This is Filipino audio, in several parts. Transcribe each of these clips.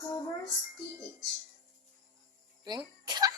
covers PH. Drink?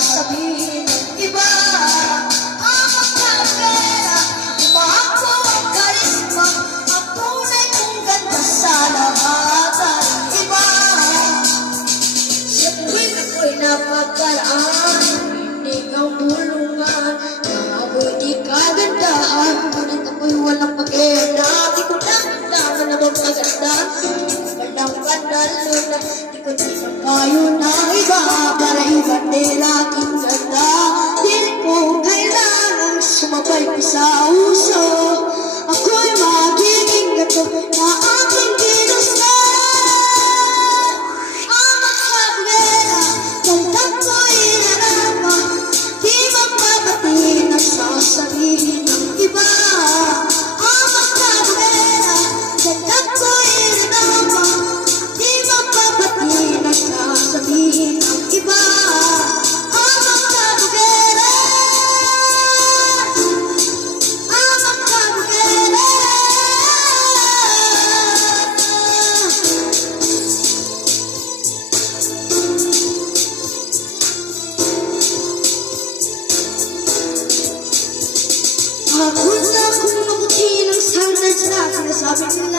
nagsasabihin ng iba. Ang magkabera, umako ang karisma. Ang tunay kong ganda sa lahat at iba. Sa tuwing ako'y napagkaraan, hindi bulungan. Ako'y di kagandahan, ngunit ako'y walang pag-ena. Ko nakalaman na magpaganda, walang panalo na. Di ko di kayo ng iba, dahil aking ganda Di ko kailangang sumabay sa uso Who's not cool? Who's not cool? Who's not cool? Who's not cool?